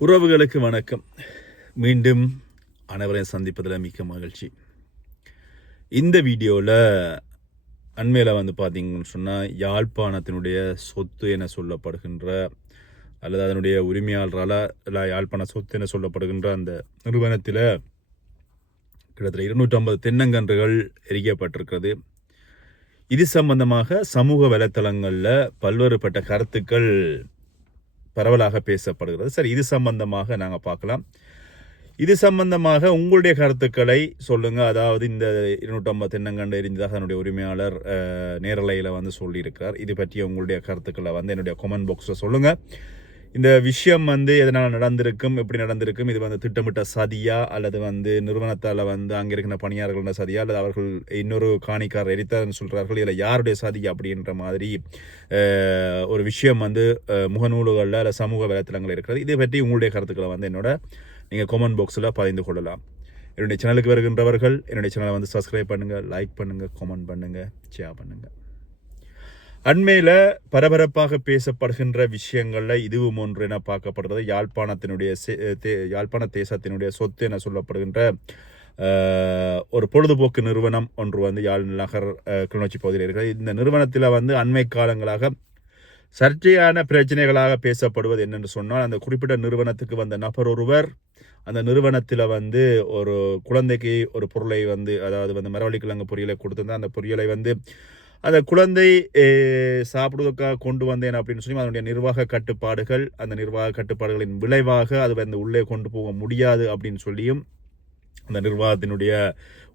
உறவுகளுக்கு வணக்கம். மீண்டும் அனைவரையும் சந்திப்பதில் மிக்க மகிழ்ச்சி. இந்த வீடியோவில் அண்மையில் வந்து பார்த்தீங்கன்னு சொன்னால் யாழ்ப்பாணத்தினுடைய சொத்து என சொல்லப்படுகின்ற அல்லது அதனுடைய உரிமையாளரால் இல்லை யாழ்ப்பாண சொத்து என சொல்லப்படுகின்ற அந்த நிறுவனத்தில் கிட்டத்தட்ட இருநூற்றம்பது தென்னங்கன்றுகள் எரிக்கப்பட்டிருக்கிறது. இது சம்பந்தமாக சமூக வலைத்தளங்களில் பல்வேறுபட்ட கருத்துக்கள் பரவலாக பேசப்படுகிறது. சரி இது சம்பந்தமாக நாங்கள் பார்க்கலாம். இது சம்பந்தமாக உங்களுடைய கருத்துக்களை சொல்லுங்கள் அதாவது இந்த இருநூற்றம்பது தென்னங்கண்டு எரிந்ததாக என்னுடைய உரிமையாளர் நேரலையில் வந்து சொல்லியிருக்கிறார். இது பற்றிய உங்களுடைய கருத்துக்களை வந்து என்னுடைய கமெண்ட் பாக்ஸில் சொல்லுங்கள் இந்த விஷயம் வந்து எதனால் நடந்திருக்கும் எப்படி நடந்திருக்கும்? இது வந்து திட்டமிட்ட சதியா? அல்லது வந்து நிறுவனத்தால் வந்து அங்கே இருக்கிற பணியாளர்களோட சதியா? அல்லது அவர்கள் இன்னொரு காணிக்காரர் எரித்தார்னு சொல்கிறார்கள் இதில் யாருடைய சதி அப்படின்ற மாதிரி ஒரு விஷயம் வந்து முகநூல்களில் அல்ல சமூக வலைத்தளங்கள் இருக்கிறது. இதை பற்றி உங்களுடைய கருத்துக்களை வந்து என்னோட நீங்கள் கமெண்ட் பாக்ஸில் பதிந்து கொள்ளலாம். என்னுடைய சேனலுக்கு வருகின்றவர்கள் என்னுடைய சேனலை வந்து சப்ஸ்கிரைப் பண்ணுங்கள் லைக் பண்ணுங்கள் கமெண்ட் பண்ணுங்கள் ஷேர் பண்ணுங்கள் அண்மையில் பரபரப்பாக பேசப்படுகின்ற விஷயங்களில் இதுவும் ஒன்று என பார்க்கப்படுறது. யாழ்ப்பாணத்தினுடைய செ- தே- யாழ்ப்பாண தேசத்தினுடைய சொத்து என சொல்லப்படுகின்ற ஒரு பொழுதுபோக்கு நிறுவனம் ஒன்று வந்து யாழ் நகர் கிளிநொச்சி பகுதியில் இருக்கிறது. இந்த நிறுவனத்தில் வந்து அண்மை காலங்களாக சர்ச்சையான பிரச்சனைகளாக பேசப்படுவது என்னென்று சொன்னால் அந்த குறிப்பிட்ட நிறுவனத்துக்கு வந்த நபர் ஒருவர் அந்த நிறுவனத்தில் வந்து ஒரு குழந்தைக்கு ஒரு பொருளை வந்து அதாவது வந்து மரவள்ளி கிழங்கு பொரியலை கொடுத்துருந்தா அந்த பொரியலை வந்து அந்த குழந்தை சாப்பிடுவதற்காக கொண்டு வந்தேன் அப்படின்னு சொல்லி அதனுடைய நிர்வாக கட்டுப்பாடுகள் அந்த நிர்வாக கட்டுப்பாடுகளின் விளைவாக அது வந்து உள்ளே கொண்டு போக முடியாது அப்படின்னு சொல்லியும் அந்த நிர்வாகத்தினுடைய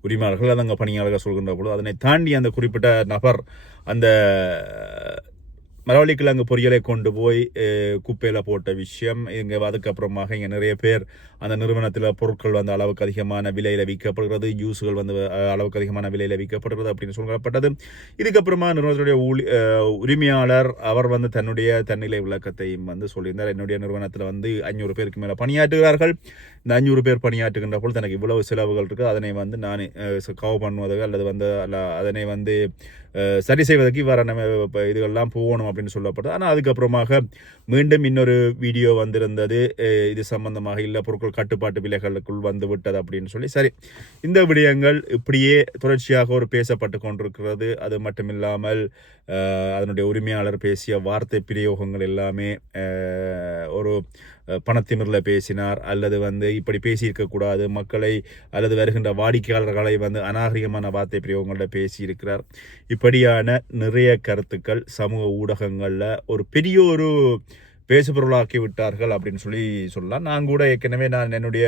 உரிமையாளர்கள் அதங்க பணியாளர்கள் சொல்கின்ற பொழுது அதனை தாண்டி அந்த குறிப்பிட்ட நபர் அந்த மரவள்ளி கிழங்கு பொரியலை கொண்டு போய் குப்பையில் போட்ட விஷயம். இங்கே அதுக்கப்புறமாக இங்கே நிறைய பேர் அந்த நிறுவனத்தில் பொருட்கள் வந்து அளவுக்கு அதிகமான விலையில் விற்கப்படுகிறது ஜூஸுகள் வந்து அளவுக்கு அதிகமான விலையில் விற்கப்படுகிறது அப்படின்னு சொல்லப்பட்டது. இதுக்கப்புறமா நிறுவனத்துடைய ஊழி உரிமையாளர் அவர் வந்து தன்னுடைய தன்னிலை விளக்கத்தையும் வந்து சொல்லியிருந்தார். என்னுடைய நிறுவனத்தில் வந்து அஞ்சூறு பேருக்கு மேலே பணியாற்றுகிறார்கள். இந்த அஞ்சூறு பேர் பணியாற்றுகின்ற பொழுது தனக்கு இவ்வளவு செலவுகள் இருக்குது. அதனை வந்து நான் கவ் பண்ணுவதற்கு அல்லது வந்து அல்ல அதனை வந்து சரி செய்வதற்கு இவ்வாறான அஹ், இதுகள்லாம் போகணும் அப்படின்னு சொல்லப்பட்டது ஆனால் அதுக்கப்புறமாக மீண்டும் இன்னொரு வீடியோ வந்திருந்தது. இது சம்பந்தமாக இல்லை பொருட்கள் கட்டுப்பாட்டு விலைகளுக்குள் வந்து விட்டது அப்படின்னு சொல்லி. சரி இந்த விடயங்கள் இப்படியே தொடர்ச்சியாக ஒரு பேசப்பட்டு கொண்டிருக்கிறது. அது மட்டுமில்லாமல் இல்லாமல் அதனுடைய உரிமையாளர் பேசிய வார்த்தை பிரயோகங்கள் எல்லாமே ஒரு பணத்திமிரில் பேசினார். அல்லது வந்து இப்படி பேசியிருக்கக்கூடாது மக்களை அல்லது வருகின்ற வாடிக்கையாளர்களை வந்து அநாகரிகமான வார்த்தை பிரயோகங்களில் பேசியிருக்கிறார். இப்படியான நிறைய கருத்துக்கள் சமூக ஊடகங்களில் ஒரு பெரிய ஒரு பேசுபொருளாக்கி விட்டார்கள் அப்படின்னு சொல்லி சொல்லலாம். நான் கூட ஏற்கனவே நான் என்னுடைய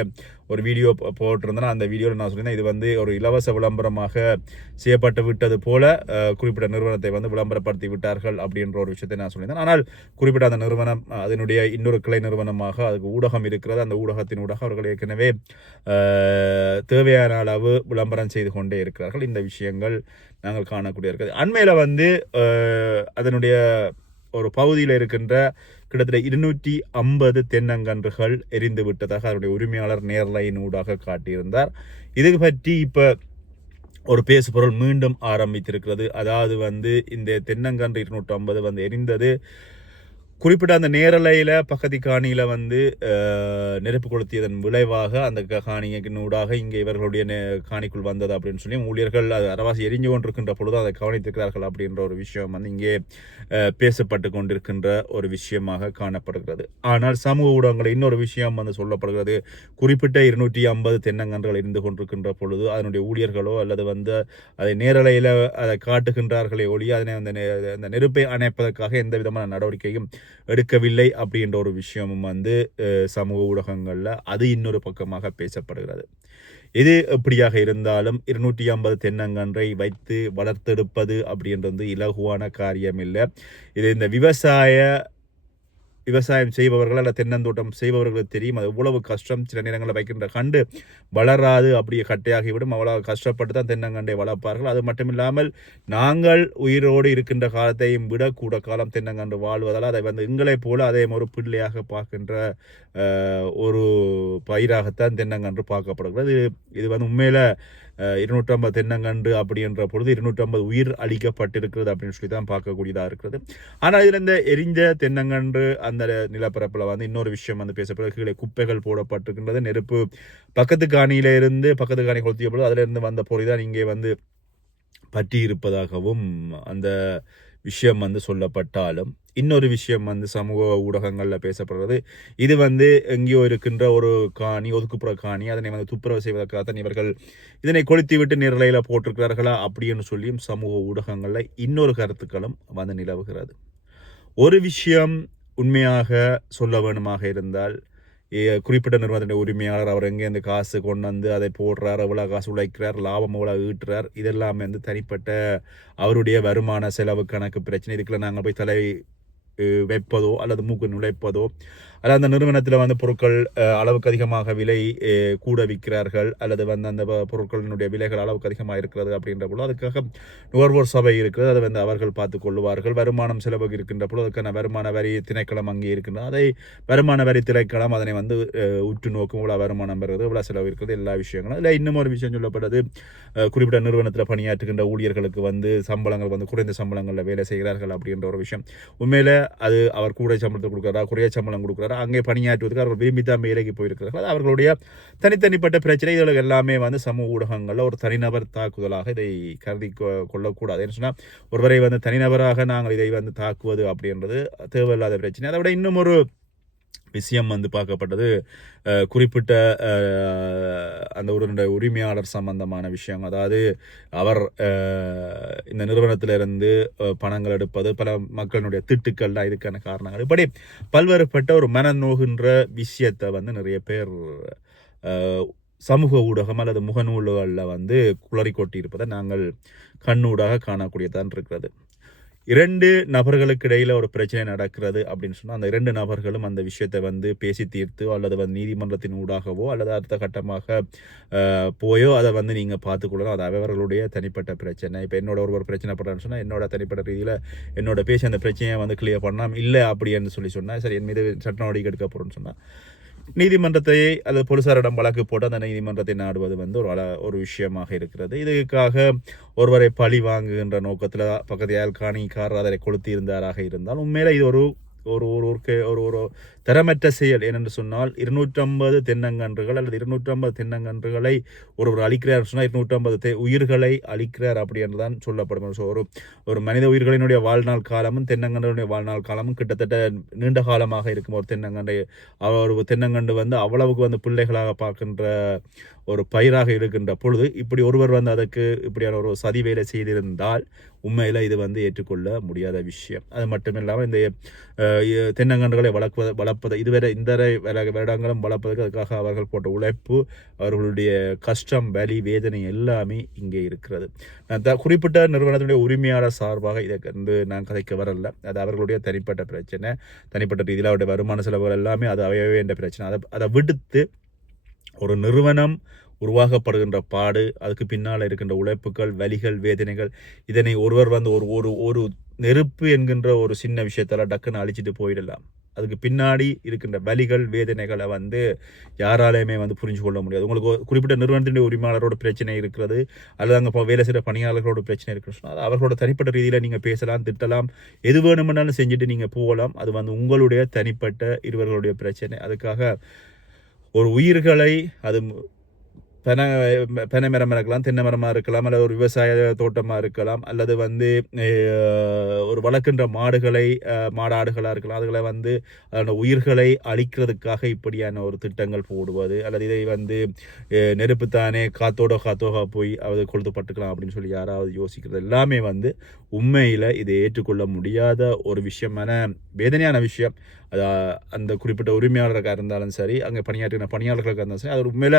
ஒரு வீடியோ போட்டிருந்தேன் அந்த வீடியோவில் நான் சொல்லியிருந்தேன் இது வந்து ஒரு இலவச விளம்பரமாக செய்யப்பட்டு விட்டது போல குறிப்பிட்ட நிறுவனத்தை வந்து விளம்பரப்படுத்தி விட்டார்கள் அப்படின்ற ஒரு விஷயத்தை நான் சொல்லியிருந்தேன். ஆனால் குறிப்பிட்ட அந்த நிறுவனம் அதனுடைய இன்னொரு கிளை நிறுவனமாக அதுக்கு ஊடகம் இருக்கிறது. அந்த ஊடகத்தின் ஊடகம் அவர்கள் ஏற்கனவே தேவையான அளவு விளம்பரம் செய்து கொண்டே இருக்கிறார்கள். இந்த விஷயங்கள் நாங்கள் காணக்கூடிய இருக்கிறது அண்மையில் வந்து அதனுடைய ஒரு பகுதியில் இருக்கின்ற கிட்டத்தட்ட இருநூற்றி ஐம்பது தென்னங்கன்றுகள் எரிந்து விட்டதாக அதனுடைய உரிமையாளர் நேர்லையின் ஊடாக காட்டியிருந்தார். இது பற்றி இப்போ ஒரு பேசுபொருள் மீண்டும் ஆரம்பித்திருக்கிறது. அதாவது வந்து இந்த தென்னங்கன்று இருநூற்றி ஐம்பது வந்து எரிந்தது. குறிப்பிட்ட அந்த நேரலையில் பக்கத்து காணியில் வந்து நெருப்பு கொளுத்தியதன் விளைவாக அந்த காணியினூடாக இங்கே இவர்களுடைய காணிக்குள் வந்தது அப்படின்னு சொல்லி ஊழியர்கள் அது அரவாசி எரிஞ்சு கொண்டிருக்கின்ற பொழுது அதை கவனித்திருக்கிறார்கள் அப்படின்ற ஒரு விஷயம் வந்து இங்கே பேசப்பட்டு கொண்டிருக்கின்ற ஒரு விஷயமாக காணப்படுகிறது. ஆனால் சமூக ஊடகங்களில் இன்னொரு விஷயம் வந்து சொல்லப்படுகிறது. குறிப்பிட்ட இருநூற்றி ஐம்பது தென்னங்கன்றுகள் இருந்து கொண்டிருக்கின்ற பொழுது அதனுடைய ஊழியர்களோ அல்லது வந்து அதை நேரலையில் அதை காட்டுகின்றார்களே ஒழிய அதனை அந்த அந்த நெருப்பை அணைப்பதற்காக எந்த விதமான நடவடிக்கையும் எடுக்கவில்லை அப்படின்ற ஒரு விஷயமும் வந்து சமூக ஊடகங்களில் அது இன்னொரு பக்கமாக பேசப்படுகிறது. இது எப்படியாக இருந்தாலும் இருநூற்றி ஐம்பது தென்னங்கன்றை வைத்து வளர்த்தெடுப்பது அப்படின்றது இலகுவான காரியம் இல்லை இது இந்த விவசாய விவசாயம் செய்பவர்கள் அல்ல தென்னந்தோட்டம் செய்பவர்களுக்கு தெரியும். அது எவ்வளவு கஷ்டம் சில நேரங்களில் வைக்கின்ற கண்டு வளராது அப்படியே கட்டையாகிவிடும். அவ்வளவு கஷ்டப்பட்டு தான் தென்னங்கண்டை வளர்ப்பார்கள். அது மட்டும் இல்லாமல் நாங்கள் உயிரோடு இருக்கின்ற காலத்தையும் விட கூட காலம் தென்னங்கன்று வாழ்வதால் அதை வந்து எங்களைப் போல அதே ஒரு பிள்ளையாக பார்க்கின்ற ஒரு பயிராகத்தான் தென்னங்கன்று பார்க்கப்படுகிறது. இது இது வந்து உண்மையில் இருநூற்றம்பது தென்னங்கன்று அப்படின்ற பொழுது இருநூற்றம்பது உயிர் அளிக்கப்பட்டிருக்கிறது அப்படின்னு சொல்லி தான் பார்க்கக்கூடியதாக இருக்கிறது. ஆனால் இதில் இந்த எரிஞ்ச தென்னங்கன்று அந்த நிலப்பரப்பில் வந்து இன்னொரு விஷயம் வந்து பேசப்படுது கீழே குப்பைகள் போடப்பட்டிருக்கின்றது. நெருப்பு பக்கத்து காணியிலிருந்து பக்கத்து காணி கொளுத்திய பொழுது அதிலிருந்து வந்த பொறி தான் இங்கே வந்து பற்றி இருப்பதாகவும் அந்த விஷயம் வந்து சொல்லப்பட்டாலும் இன்னொரு விஷயம் வந்து சமூக ஊடகங்களில் பேசப்படுறது. இது வந்து எங்கேயோ இருக்கின்ற ஒரு காணி ஒதுக்குப்புற காணி அதனை வந்து துப்புரவு செய்வதற்காகத்தான் இவர்கள் இதனை கொளுத்தி விட்டு நிரலையில் போட்டிருக்கிறார்களா அப்படின்னு சொல்லியும் சமூக ஊடகங்களில் இன்னொரு கருத்துக்களும் வந்து நிலவுகிறது. ஒரு விஷயம் உண்மையாக சொல்ல வேணுமாக இருந்தால் குறிப்பிட்ட நிறுவனத்தின் உரிமையாளர் அவர் எங்கே காசு கொண்டு வந்து அதை போடுறார் எவ்வளோ காசு உழைக்கிறார் லாபம் எவ்வளோ ஈட்டுறார் இதெல்லாமே வந்து தனிப்பட்ட அவருடைய வருமான செலவு கணக்கு பிரச்சனை. இதுக்குள்ள நாங்கள் போய் தலை வைப்பதோ அல்லது மூக்கு நுழைப்பதோ அல்லது அந்த நிறுவனத்தில் வந்து பொருட்கள் அளவுக்கு அதிகமாக விலை கூட விற்கிறார்கள் அல்லது வந்து அந்த பொருட்களினுடைய விலைகள் அளவுக்கு அதிகமாக இருக்கிறது அப்படின்ற பொழுது அதுக்காக நுகர்வோர் சபை இருக்கிறது. அதை வந்து அவர்கள் பார்த்து கொள்வார்கள். வருமானம் செலவு இருக்கின்ற பொழுது அதுக்கான வருமான வரி திணைக்களம் அங்கே இருக்கின்றது. அதை வருமான வரி திணைக்களம் அதனை வந்து உற்று நோக்கும் இவ்வளோ வருமானம் வருது இவ்வளோ செலவு இருக்கிறது எல்லா விஷயங்களும். இல்லை இன்னும் ஒரு விஷயம் சொல்லப்பட்டது குறிப்பிட்ட நிறுவனத்தில் பணியாற்றுகின்ற ஊழியர்களுக்கு வந்து சம்பளங்கள் வந்து குறைந்த சம்பளங்களில் வேலை செய்கிறார்கள் அப்படின்ற ஒரு விஷயம். உண்மையில் அது அவர் கூட சம்பளத்தை கொடுக்குறாரா குறைய சம்பளம் கொடுக்குறாரா அங்கே பணியாற்றுவதற்கு அவர்கள் விரும்பி தான் வேலைக்கு போயிருக்கிறார்கள். அது அவர்களுடைய தனித்தனிப்பட்ட பிரச்சனை. இதில் எல்லாமே வந்து சமூக ஊடகங்களில் ஒரு தனிநபர் தாக்குதலாக இதை கருதி கொ- கொள்ளக்கூடாது. என்ன சொன்னால் ஒருவரை வந்து தனிநபராக நாங்கள் இதை வந்து தாக்குவது அப்படின்றது தேவையில்லாத பிரச்சனை. அதை விட இன்னும் ஒரு விஷயம் வந்து பார்க்கப்பட்டது. குறிப்பிட்ட அந்த ஒரு உரிமையாளர் சம்பந்தமான விஷயம். அதாவது அவர் இந்த நிறுவனத்திலிருந்து பணங்கள் எடுப்பது பல மக்களுடைய திட்டுக்கள் தான் இதுக்கான காரணங்கள். இப்படி பல்வேறுபட்ட ஒரு மனநோகின்ற விஷயத்தை வந்து நிறைய பேர் சமூக ஊடகம் அல்லது முகநூல்களில் வந்து குளறி கொட்டியிருப்பதை நாங்கள் கண்ணூடாக காணக்கூடியதான் இருக்கிறது இரண்டு நபர்களுக்கு இடையில ஒரு பிரச்சனை நடக்கிறது அப்படின்னு சொன்னால் அந்த இரண்டு நபர்களும் அந்த விஷயத்தை வந்து பேசி தீர்த்து அல்லது வந்து நீதிமன்றத்தின் ஊடாகவோ அல்லது அடுத்த கட்டமாக போயோ அதை வந்து நீங்கள் பார்த்துக்கொள்ளணும். அது அவர்களுடைய தனிப்பட்ட பிரச்சனை. இப்போ என்னோட ஒரு ஒரு பிரச்சனை படுறேன்னு சொன்னால் என்னோட தனிப்பட்ட ரீதியில் என்னோட பேசி அந்த பிரச்சனையை வந்து கிளியர் பண்ணாமல் இல்லை அப்படின்னு சொல்லி சொன்னால் சரி என் மீது சட்ட நடவடிக்கை எடுக்க போகிறோன்னு சொன்னால் நீதிமன்றத்தை அல்லது போலீசாரிடம் வழக்கு போட்டு அந்த நீதிமன்றத்தை நாடுவது வந்து ஒரு ஒரு விஷயமாக இருக்கிறது. இதுக்காக ஒருவரை பழி வாங்குகின்ற நோக்கத்தில் பக்கத்து யாழ்காணிக்காரர் அதை கொளுத்தி இருந்தாராக இருந்தால் உண்மையில இது ஒரு ஒரு ஒரு ஒரு ஒரு தரமற்ற செயல் ஏனென்று சொன்னால் இருநூற்றம்பது தென்னங்கன்றுகள் அல்லது இருநூற்றம்பது தென்னங்கன்றுகளை ஒருவர் அழிக்கிறார் சொன்னால் இருநூற்றம்பது தே உயிர்களை அழிக்கிறார் அப்படி என்று தான் சொல்லப்படும். ஸோ ஒரு ஒரு மனித உயிர்களினுடைய வாழ்நாள் காலமும் தென்னங்கன்றுடைய வாழ்நாள் காலமும் கிட்டத்தட்ட நீண்ட காலமாக இருக்கும். ஒரு தென்னங்கண்டை ஒரு தென்னங்கண்டு வந்து அவ்வளவுக்கு வந்து பிள்ளைகளாக பார்க்கின்ற ஒரு பயிராக இருக்கின்ற பொழுது இப்படி ஒருவர் வந்து அதற்கு இப்படியான ஒரு சதி வேலை செய்திருந்தால் உண்மையில் இது வந்து ஏற்றுக்கொள்ள முடியாத விஷயம். அது மட்டும் இல்லாமல் இந்த தென்னங்கன்றுகளை வளர்க்குவ வள வளர்ப்பது இதுவரை இந்த வரை- வருடங்களும் வளர்ப்பதற்கு அதுக்காக அவர்கள் போட்ட உழைப்பு அவர்களுடைய கஷ்டம் வலி வேதனை எல்லாமே இங்கே இருக்கிறது. நான் த- குறிப்பிட்ட நிறுவனத்தினுடைய உரிமையாளர் சார்பாக இதை வந்து நான் கதைக்க வரல. அது அவர்களுடைய தனிப்பட்ட பிரச்சனை. தனிப்பட்ட ரீதியில் அவருடைய வருமான செலவுகள் எல்லாமே அது அவையவே என்ற பிரச்சனை. அதை அதை விடுத்து ஒரு நிறுவனம் உருவாக்கப்படுகின்ற பாடு அதுக்கு பின்னால் இருக்கின்ற உழைப்புகள் வலிகள் வேதனைகள் இதனை ஒருவர் வந்து ஒரு ஒரு ஒரு நெருப்பு என்கின்ற ஒரு சின்ன விஷயத்தால் டக்குன்னு அழிச்சிட்டு போயிடலாம். அதுக்கு பின்னாடி இருக்கின்ற வலிகள் வேதனைகளை வந்து யாராலையுமே வந்து புரிஞ்சு கொள்ள முடியாது. உங்களுக்கு ஒரு குறிப்பிட்ட நிறுவனத்தினுடைய உரிமையாளரோட பிரச்சனை இருக்கிறது அல்லது அங்கே இப்போ வேலை செய்கிற பணியாளர்களோட பிரச்சனை இருக்குன்னு சொன்னால் அவர்களோட தனிப்பட்ட ரீதியில் நீங்கள் பேசலாம் திட்டலாம் எது வேணுமென்னாலும் செஞ்சுட்டு நீங்கள் போகலாம். அது வந்து உங்களுடைய தனிப்பட்ட இருவர்களுடைய பிரச்சனை. அதுக்காக ஒரு உயிர்களை அது பனை பனை மரமாக இருக்கலாம் தென்னை மரமாக இருக்கலாம் அல்லது ஒரு விவசாய தோட்டமாக இருக்கலாம் அல்லது வந்து ஒரு வளர்க்கின்ற மாடுகளை மாடாடுகளாக இருக்கலாம். அதுகளை வந்து அதோட உயிர்களை அழிக்கிறதுக்காக இப்படியான ஒரு திட்டங்கள் போடுவது அல்லது இதை வந்து நெருப்புத்தானே காத்தோட காத்தோகா போய் அது கொளுத்தப்பட்டுக்கலாம் அப்படின்னு சொல்லி யாராவது யோசிக்கிறது எல்லாமே வந்து உண்மையில் இதை ஏற்றுக்கொள்ள முடியாத ஒரு விஷயமான வேதனையான விஷயம். அது அந்த குறிப்பிட்ட உரிமையாளராக இருந்தாலும் சரி அங்கே பணியாற்றின பணியாளர்களுக்காக இருந்தாலும் சரி அது உண்மையில்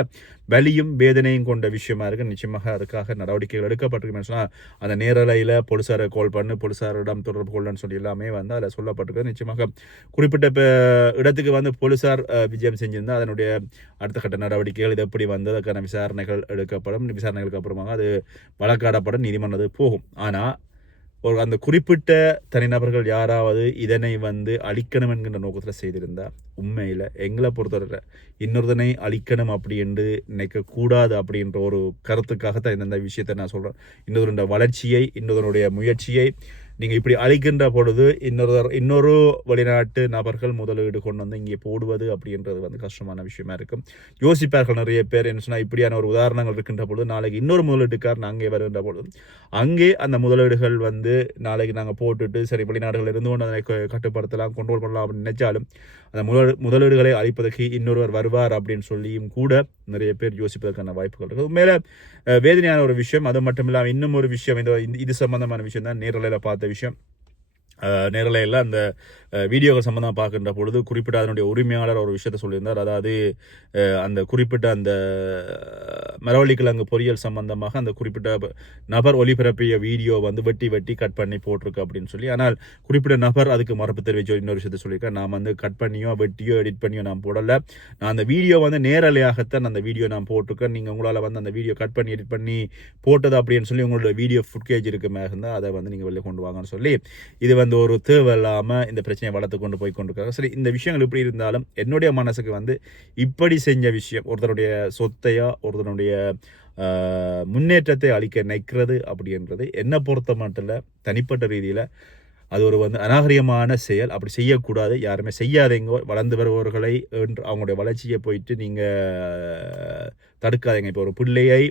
வலியும் வேதனையும் கொண்ட விஷயமா இருக்கு. நிச்சயமாக அதுக்காக நடவடிக்கைகள் எடுக்கப்பட்டிருக்குன்னு சொன்னால் அந்த நேரலையில் போலீஸாரை கால் பண்ணு போலீஸாரிடம் தொடர்பு கொள்ளன்னு சொல்லி எல்லாமே வந்து அதில் சொல்லப்பட்டிருக்கு நிச்சயமாக குறிப்பிட்ட இடத்துக்கு வந்து போலீஸார் விஜயம் செஞ்சிருந்தால் அதனுடைய அடுத்த கட்ட நடவடிக்கைகள் இது எப்படி வந்து அதுக்கான விசாரணைகள் எடுக்கப்படும். விசாரணைகளுக்கு அப்புறமாக அது வழக்காடப்படும் நீதிமன்றத்துக்கு போகும். ஆனால் ஒரு அந்த குறிப்பிட்ட தனிநபர்கள் யாராவது இதனை வந்து அழிக்கணும் என்கின்ற நோக்கத்தில் செய்திருந்தா உண்மையில் எங்களை பொறுத்தவரை இன்னொருதனை அழிக்கணும் அப்படி என்று நினைக்கக்கூடாது அப்படின்ற ஒரு கருத்துக்காக தான் இந்த விஷயத்தை நான் சொல்கிறேன் இன்னொருடைய வளர்ச்சியை இன்னொருடைய முயற்சியை நீங்கள் இப்படி அழிக்கின்ற பொழுது இன்னொரு இன்னொரு வெளிநாட்டு நபர்கள் முதலீடு கொண்டு வந்து இங்கே போடுவது அப்படின்றது வந்து கஷ்டமான விஷயமா இருக்கும். யோசிப்பார்கள் நிறைய பேர் என்ன சொன்னால் இப்படியான ஒரு உதாரணங்கள் இருக்கின்ற பொழுது நாளைக்கு இன்னொரு முதலீட்டுக்காரன் அங்கே வருகின்ற பொழுது அங்கே அந்த முதலீடுகள் வந்து நாளைக்கு நாங்கள் போட்டுட்டு சரி வெளிநாடுகள் இருந்து கொண்டு அதை க- கட்டுப்படுத்தலாம் கண்ட்ரோல் பண்ணலாம் அப்படின்னு நினைச்சாலும் அந்த முதல் முதலீடுகளை அழிப்பதற்கு இன்னொருவர் வருவார் அப்படின்னு சொல்லியும் கூட நிறைய பேர் யோசிப்பதற்கான வாய்ப்புகள் இருக்குது. உண்மையில வேதனையான ஒரு விஷயம் அது மட்டும் இல்லாமல் இன்னும் ஒரு விஷயம் இந்த இது சம்பந்தமான விஷயம் தான் நேரலையில் பார்த்த விஷயம். நேரலையில் அந்த வீடியோக்கள் சம்மந்தமாக பார்க்கின்ற பொழுது குறிப்பிட்ட அதனுடைய உரிமையாளர் ஒரு விஷயத்தை சொல்லியிருந்தார். அதாவது அந்த குறிப்பிட்ட அந்த மரவள்ளிக்கிழங்கு பொறியியல் சம்பந்தமாக அந்த குறிப்பிட்ட நபர் ஒளிபரப்பிய வீடியோ வந்து வெட்டி வெட்டி கட் பண்ணி போட்டிருக்கு அப்படின்னு சொல்லி. ஆனால் குறிப்பிட்ட நபர் அதுக்கு மறுப்பு தெரிவிச்சு இன்னொரு விஷயத்த சொல்லியிருக்கேன் நான் வந்து கட் பண்ணியோ வெட்டியோ எடிட் பண்ணியோ நான் போடலை. நான் அந்த வீடியோ வந்து நேரலையாகத்தான் அந்த வீடியோ நான் போட்டிருக்கேன். நீங்கள் உங்களால் வந்து அந்த வீடியோ கட் பண்ணி எடிட் பண்ணி போட்டது அப்படின்னு சொல்லி உங்களோட வீடியோ ஃபுட்கேஜ் இருக்குமே இருந்தால் அதை வந்து நீங்கள் வெளியே கொண்டு வாங்கன்னு சொல்லி இது வந்து ஒரு தேவையில்லாமல் இந்த பிரச்சனை பிரச்சனையை வளர்த்து கொண்டு போய் கொண்டிருக்காங்க. சரி இந்த விஷயங்கள் இப்படி இருந்தாலும் என்னுடைய மனசுக்கு வந்து இப்படி செஞ்ச விஷயம் ஒருத்தருடைய சொத்தையோ ஒருத்தருடைய முன்னேற்றத்தை அளிக்க நிற்கிறது அப்படின்றது என்னை பொறுத்த மட்டும் தனிப்பட்ட ரீதியில் அது ஒரு வந்து அநாகரிகமான செயல். அப்படி செய்யக்கூடாது. யாருமே செய்யாதீங்க. வளர்ந்து வருபவர்களை என்று அவங்களுடைய வளர்ச்சியை போயிட்டு நீங்கள் தடுக்காதீங்க. இப்போ ஒரு பிள்ளையை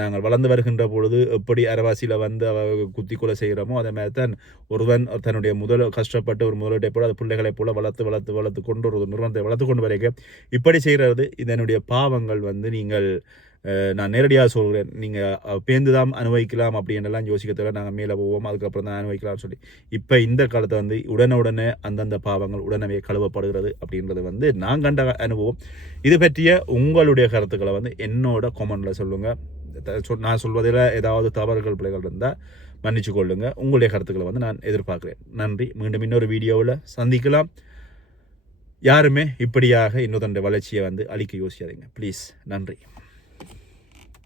நாங்கள் வளர்ந்து வருகின்ற பொழுது எப்படி அரவாசியில் வந்து அவ குத்தி கொலை செய்கிறோமோ அதே மாதிரி தான் ஒருவன் தன்னுடைய முதல் கஷ்டப்பட்டு ஒரு முதலீட்டை போல அது பிள்ளைகளை போல வளர்த்து வளர்த்து வளர்த்து கொண்டு ஒரு நிறுவனத்தை வளர்த்து கொண்டு வரைக்கும் இப்படி செய்கிறது. இதனுடைய பாவங்கள் வந்து நீங்கள் நான் நேரடியாக சொல்கிறேன். நீங்கள் பேந்து தான் அனுபவிக்கலாம் அப்படின்றலாம் யோசிக்க தேவை நாங்கள் மேலே போவோம். அதுக்கப்புறம் தான் அனுபவிக்கலாம்னு சொல்லி. இப்போ இந்த காலத்தை வந்து உடனே அந்தந்த பாவங்கள் உடனே கழுவப்படுகிறது அப்படின்றது வந்து நான் கண்ட அனுபவம். இது பற்றிய உங்களுடைய கருத்துக்களை வந்து என்னோட கொமெண்டில் சொல்லுங்கள் நான் சொல்வதில் ஏதாவது தவறுகள் பிள்ளைகள் இருந்தால் மன்னிச்சு கொள்ளுங்கள் உங்களுடைய கருத்துக்களை வந்து நான் எதிர்பார்க்குறேன். நன்றி. மீண்டும் இன்னொரு வீடியோவில் சந்திக்கலாம். யாருமே இப்படியாக இன்னொருத்தனுடைய வளர்ச்சியை வந்து அழிக்க யோசிக்காதீங்க. ப்ளீஸ் நன்றி.